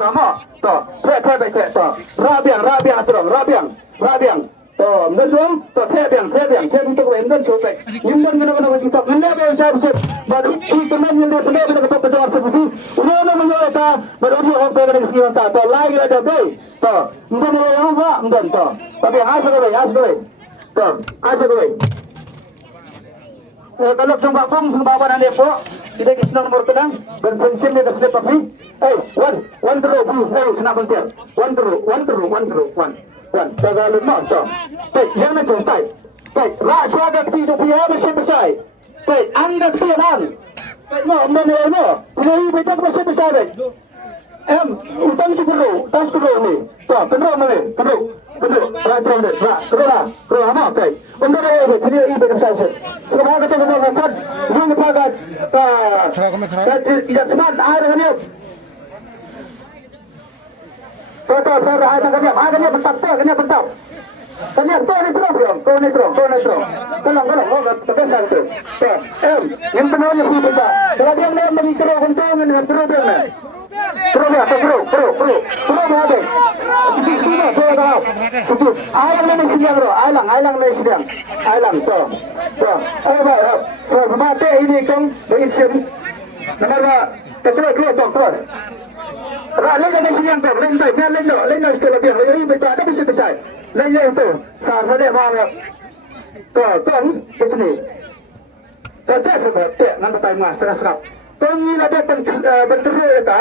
Nama, to, thay baik to, rabiang aturong, to, mendung, to, thay untuk mendung coba, mendung mana kita, mendung saya, baru kita mendung kita berjawab seperti, udah mendung ta, baru dia orang pergi sini ta, to, lagi ada bay, to, mendung yang apa, mendung to, tapi asal to, asal kalau jumpa pun bawa nanti po, kita kisah nomor tenang, dan pensiun dia kasih papi. One throw, kena pensiun. One throw. Jaga lemah, so. Baik, yang nak contai. Baik, rakyat agak tidur pihak besar. Baik, anggap tiang. Baik, mana, punya betul besar. Utang sepuluh ni. Tak, kedua mana? Kedua. Kedua, apa? Baik. Untuk ini, dia ini besar. Semua kita melakukan, melakukan. Tidak teman, air ni. Betul, airnya bentar. Kau ni terong. Tolong, terbesar tu. Yang penuhnya pun besar. Kalau dia bagi terong, dengan terong dia. Terong ada. Ailang ni sidang bro, ailang ni sidang. Ailang tu. Mata ini kong berisian. Nama keluar. Lain yang sidang tu, lain sekali lebih. Ini besar, ada besar. Lain yang tu, saya dia faham. Tu, begini. Tak sebab, nak bertanya mas, serap. Kami ada benteruk kita,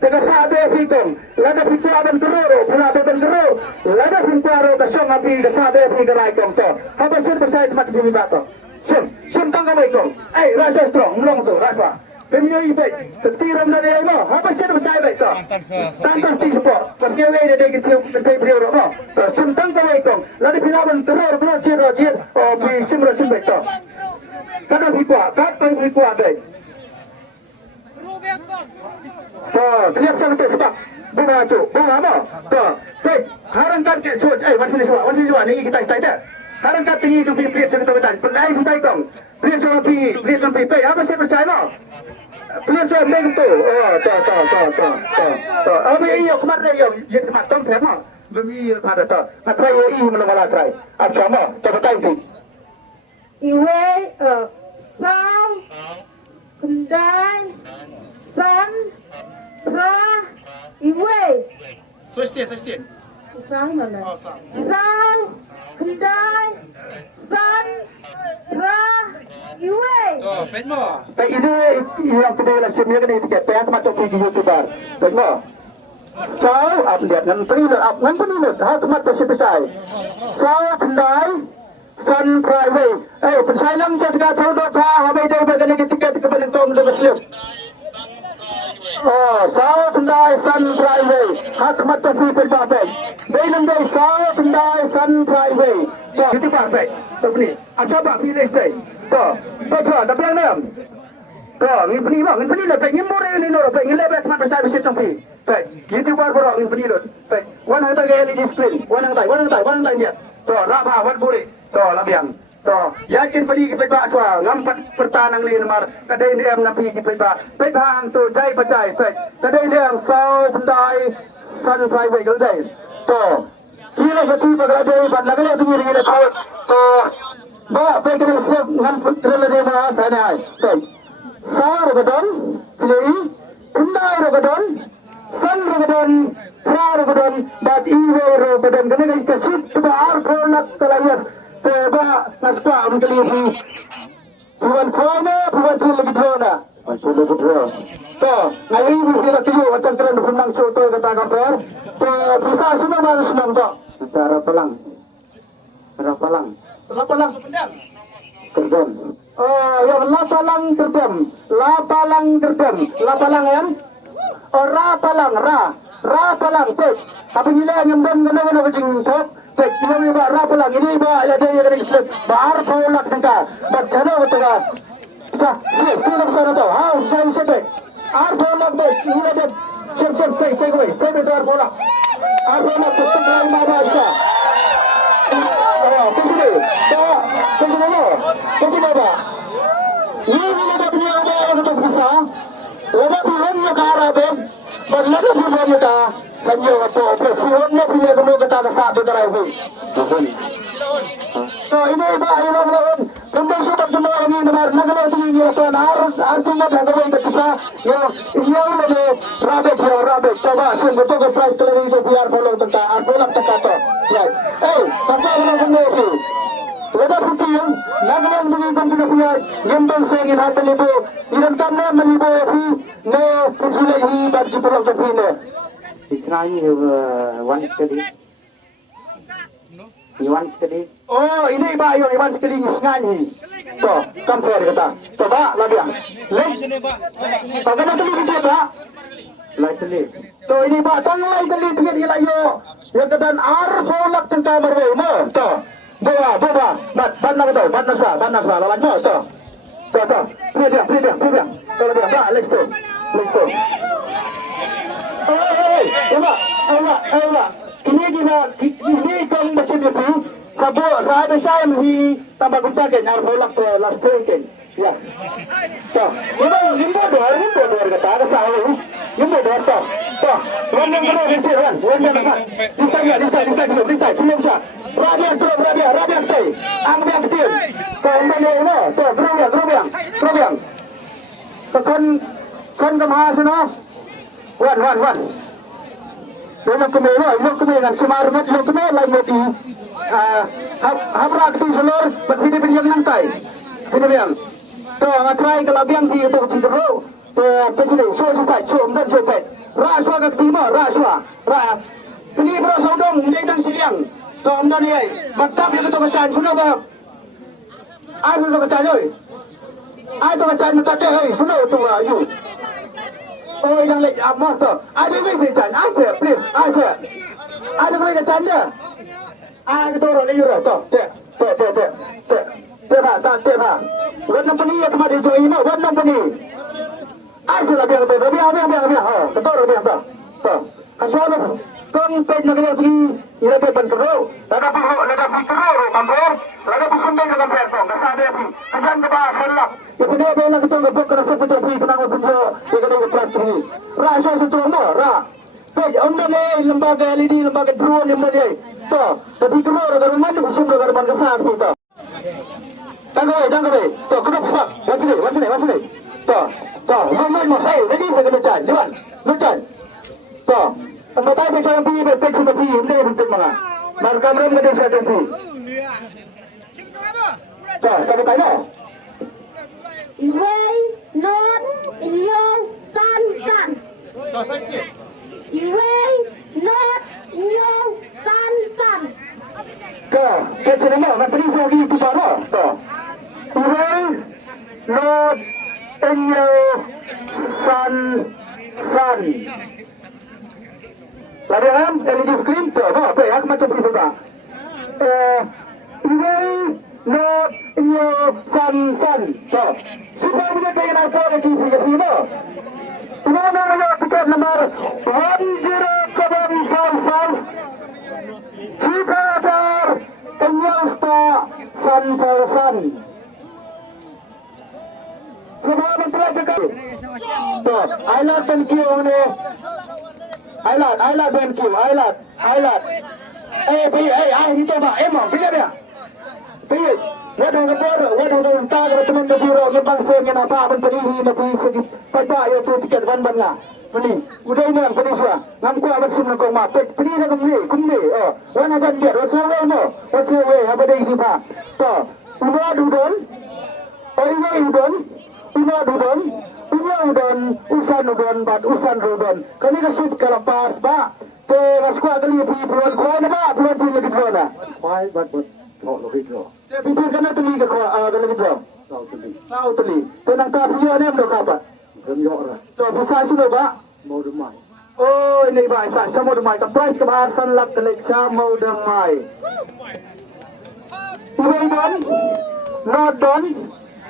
dengan sahabat fikung, lada fikua benteruk, sahabat benteruk, lada fikua kasong api sahabat fikung laikong to. Apa sih percaya tempat bumi batu? Sim tangga laikong. Rasa strong, melong tu, rasa. Pemio ibai, ketiram dari ayam. Apa sih percaya baik to? Tantan ti support. Pas kau ada dek beliau roh. Sim tangga laikong, lada fikua benteruk, rojer. Oh, sim baik to. Kada fikua baik. Lihat tu sebab bunga apa? Baik, harangkan cut. Masih jual ni kita start dah. Harangkan tinggi tu pilih kita betul. Pelai sudah ikong. Pilih sampai. Baik, apa saya percaya no? Pilih sampai tu. Apa ini kemarin yang matang sama. Bumi ada tu. Matrai ini mana try. Apa sama? Coba tanya. Iwe, sang, kendai. San, Ra, Iwe. Saya. Sang mana? Sang, Kendai, San, Ra, Iwe. Baik mo. Baik, ini yang kedua lah semua kena tiket. Yang macam video YouTuber. Baik mo. Sao, lihat ngan peninut. Temat besar. Sao, Kendai, San, Ra, Iwe. Pensai lang saya sekarang tahu doa. Habis dia berkali tiket kepada tong lebih selip. South Ndai Sun Freeway, hak mata people bapak. Dalam day South Ndai Sun Freeway. Itu bapak. Tapi ada apa pilih day? Tapi yang ni. Ini lah. Ini murah ini loh. Ini lebih cepat besar besar sampai. Itu baru ini loh. One hantar ke LED screen. One hantar dia. Lapa, one boleh. Labiang. Yakin pergi ke Peba Aswa, ngampat pertanang ni nomor. Kadai ni am napi ke Peba. Peba tu jai pecai. Kadai ni am Sau Pendai Sun Freeway Galdai. Kira satu berada pada negara tu ni dia tahu. Baik kena siap ngan terlalu dia mana sana. Sau Rogadon, pilih. Pendai Rogadon, Sun Rogadon, Pra Rogadon, dan Iwe Rogadon. Kena kita sit pada arko nak terlayar. Sebab naskah mengelihi puan lebih drona. Masih lebih drona. Ngai ini kita tuju macam keren menang contoh kata kabar. Bisa semua harus senang tak? Secara pelang. Sependang. Terjam. Yang lapalang terjam. Lapalang kan? Rapalang. Tapi nilai yang benar kecing top. Ini rapalang. Ini ada yang kena slip. Bahar paulak tengah. Berjana betul. Siap sana tu. Saya. Ar paulak baik. Ini ada siap. Saya betul ar paulak. Ar paulak betul lagi mana aja. Kesini apa? Ini ada punya ada yang untuk bisa. Ada punya cara ben. Balas pun kita sanjung apa operasinya punya kamu kita kesat berai pun. So ini bah ini lawan. Kemudian sudah semua ini nomor negara tinggi apa artinya bagaimana kita yang mana rabbit coba sih betul ke price television biar follow tentang bolak tentang tu. Right. Sampai mana pun Lada putih, nagalan dengan kantor punya, gembel sengin hati libu, iran tanah melibu api, ne perjulai hi bagi pulau tepi ne. Now you have one study. You want study? Oh, ini bayu, iwan sekali ngani. So, kamfer kata. Coba lagi ya. Lek. Bagaimana tadi video tak? Lightly. So ini ba tanglay tadi tiket ilayo. Yang kedan bolak tentang berwe mo. To. Bawa, bat naswa, lawan mo, to. Pribia. Kalau dia, ba, let's go. Ewa. Ini kong mesin itu, sabo, saya saya mesti tambah guna ke nyar bolak ke last point. Ya. To. Limbo dua kata, ada sahaja. Limbo dua to. One yang Distai, belum sah. Rabia stay. Ang kecil. Kau mana? So, gerobiang. Kon kemana sini? One. Belum kemana kan semarmat belum kemana lagi mati. Habrak tu seluruh berhenti yang nantai. Ini So, ngatrai kalau biang di itu cendera. So, kecil. So, dan pet. Raswa ke timur, raswa. Pilih bro saudong, dan siliang. So, amdan ni, batap yang kita baca, sudah bah. Ai tu baca oi. Ai tu baca mata oi, sudah tu ayu. Oh, yang lek apa tu? Ada wei baca, ai please, ai. Ada wei baca je. Ai tu orang lagi orang tu. Teba. Warna peni ya tempat itu ini, warna peni. Ai sudah biar tu, biar. Betul biar tu. Asal kong pet nak lagi ila pe pantulo lada putro kampor lada pusumbe ka kampor to kasada pi kasan ka ba sallah ipune be la kitong gabok ka sa puto pi tanang bunyo ikado ko prastri raso sutro mo ra pe onda ne lembaga LED lembaga drone lembaga to tapi tulo ra man busum ra man ka sa pi to tanggawe to kudo pa wasne to mo hey ready sa ka chan jawan lucan to ang matay sa isang piye, pek sa piye, hindi buntin mga. Markamram na din sa ating piye. So, sabi tayo. Iway, not, inyo, san. To, saya Iway, not, inyo, san. So, kaya mo, natali sa aking ito para. So, iway, not, inyo, san. Lari am LED screen tu, apa ya macam itu dah. Iway not inyo san. So, supaya kita kaya nak tahu lagi punya. Nama tiket nomor 1075. Cipatar inyo san. Semua menteri cakap. So, Ailat thank you ni. Ailat thank you. Ailat. Itu apa? Emang, dia. Pergi. Wadang kapor, wadang tang teman biro yang bangsa yang apa berihi mati sedikit. Pada itu tiket ban lah. Beli. Udah ini yang pergi suah. Nampu amat semua kau mat. Pergi dah kumni. Oh, wana kan dia. Rasulullah mo. Rasulullah apa dah isi pa. So, udah dudon. Udon, usan udon. Kali kasut kalapas ba. Te raskwa kali puan ko na ba? Puan lagi ko na. Why? But oh, look it go. Te pipin kana tuli ko lagi ko. Sao tuli. Te nang ta piyo na mo kapat. Gamyo ra. So bisa sino ba? Mau rumah. Oh, ini ba sa mo dumay ka price ka ba sanlak kalik sa mo dumay. Udon. Not done.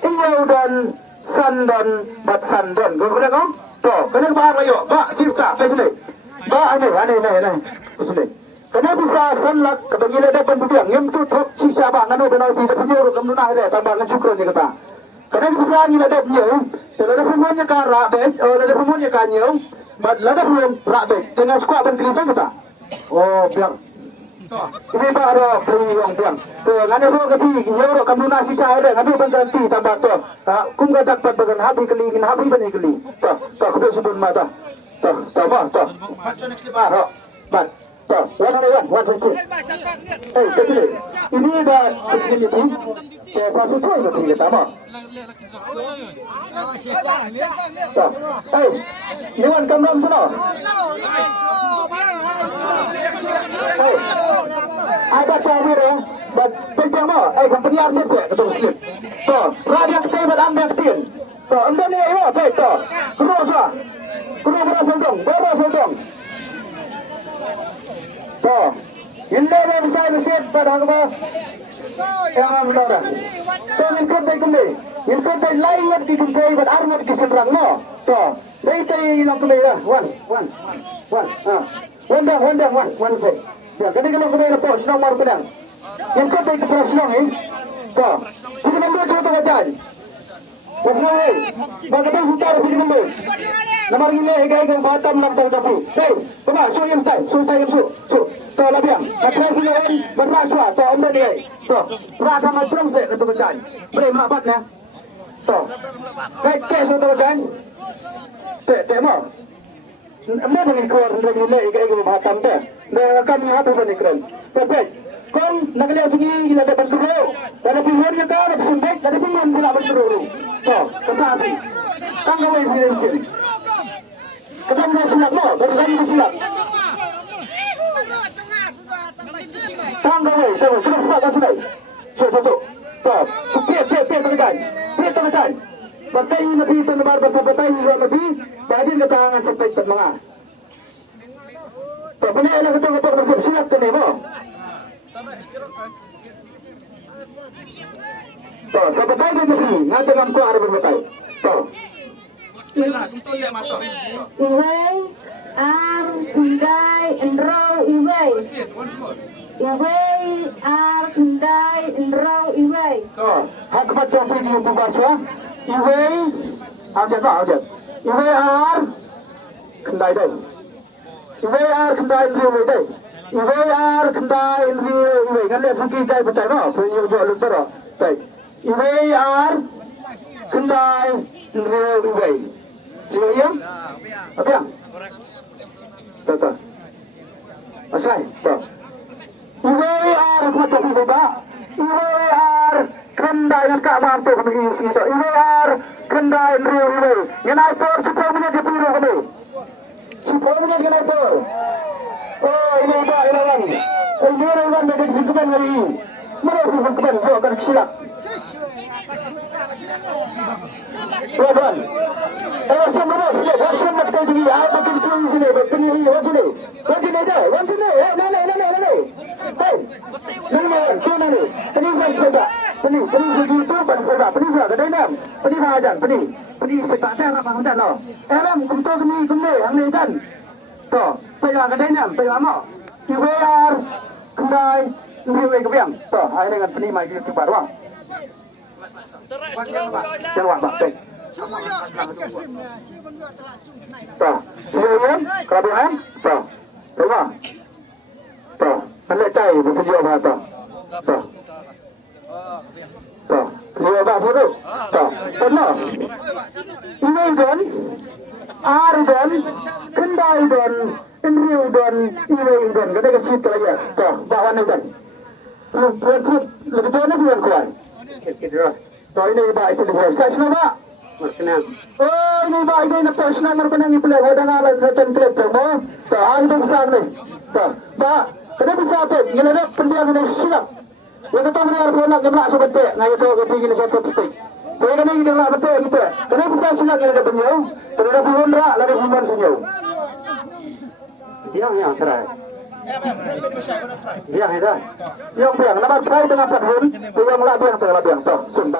Iyo dan sandan bat sandan. Gua kau? To, kena bahar ayo. Ba, sifta, sini. Ba, ane. Sini. Kena bisa sanlak kabagila dapat budiang. Yang tu thok sisa ba ngano benau ti dapat nyo kam nuna ada tambah ngan syukron ni kata. Kena bisa ni dapat nyo. Kalau ada pemanya kara, ada pemanya kanyo. Lada belum rabek dengan skuad dan kelima kita. Oh, biar. Ini baru beli yang biang. Tu, ngane ro kati, euro kamu nasi cahaya deh. Ngadu berganti tambah tu. Kum gak dapat bagan habi keli, habi bani keli. Tu, kudu sebut mata. Tu, mah, tu. Baru, bat. Tu, wan secik. Kecil. Ini dah kecil itu. Pasal tu itu kita mah. Tu, ni wan kamram sana. Ada cahaya deh. Bat, pencang mah. Company artis deh. Betul sikit. Tu, radio kita beram yang kecil. Tu, anda ni apa? Tu, kerusa. Kerusa sendong, baru sendong. So, hindi na besar pada apa yang ada. So, ikut baik lain lagi ikut baik pada armut keseberang no. So, dari tadi ilang kembali lah. One. One baik. Ya, kadang-kadang kembali lepas senang maru pedang. Ikut baik kepada senang ni. So, kita membuat contoh kajian. Senang ni, bagaimana hutar kita membuat. Nama gila ega batam lam tahu tapi. Hey, coba show yang tay. To labiang. Apa punya en bermaswa to anda dia. To, rasa macam se itu bacan. Beri mabat na. To. Kayak kes itu bacan. Te mo. Anda dengan kor gila ega batam te. Dah kami hatu bani keren. Tapi kong nak lihat segi gila dapat dulu. Ada pilihan yang kau nak sembek, ada pilihan gila dapat dulu. To, kata api. Tangga wei sini. Kadang dah silap no, dari tadi bersilap. Tangga wei, sudah silap dah silap. So. Piat terkejan. Batai lebih penebar besar batai lebih. Badan ketangan sampai termengah. Tak boleh lah betul-betul bersilap tu ni mo. So batai berbesi, ngata ngam ko ada berbatai. So. Iway, Kundai, and Row, Iway. Iway, Kundai, and Row, Iway. Hak macam ini untuk bahasa. Iway, ada. Iway Kundai deh. Iway Kundai Iway deh. Iway Kundai Iway. Kan lihat mungkin jaya betul no. Punya jual lupa. Baik. Iway Kundai Iway. Lihat ya? Apa yang? Tata. Asal. Tak. IWR macam itu tak? IWR Kendai yang kak mampu kami isi itu. IWR Kendai IWR. Yang naipur 10 minit di piru kami. 10 minit yang naipur. Oh ini tak ilawan. Ini ilawan menjadi singkupan hari ini. Mana singkupan? Jauh akan silap. Tuan. Awasam terus, awasam nak tahu dia apa kerja di sini, begini, wajib dah. Nene. Hey, nene. Pening saja. Pening segitu pada pening saja. Kadang-kadang pening ajan, pening petak apa macam no. Elam kumto kami, hang lejan. To, pegang kadang-kadang, pegang mo. IWR, Kendai, IWR kebiang. To, hari dengan pening mai di baruang. Jangan baik. Tak, siapa? Kerabat? Tak, rumah. Tak, anda cai bersedia apa? Tak. Siapa apa tu? Tak, pernah. Ini dan, dan, Kendai dan, Indriu dan, Iway dan, kita ke situ aja. Tak, bawa ni dan. Lebih jauh ni bukan kuat. So ini baik sedih. Saya semua. Senang. Oh ini baik ini nak senang nak senang ini pelak. Ada ngalah macam klip tu, mo. So hari tu besar ni. So, pak, kenapa besar tu? Ini ada pendiam ini silap. Yang kita beri arah nak gemlak sebentar. Ngai tu kita ingin satu titik. Saya kena ingin gemlak betul kita. Kenapa besar silap ini ada pendiam? Terhadap pihundra lari pihundan senyum. Yang terai. Yang itu. Yang biang. Nama try dengan 4 hun. Yang labiang tengah labiang. So, sumpah.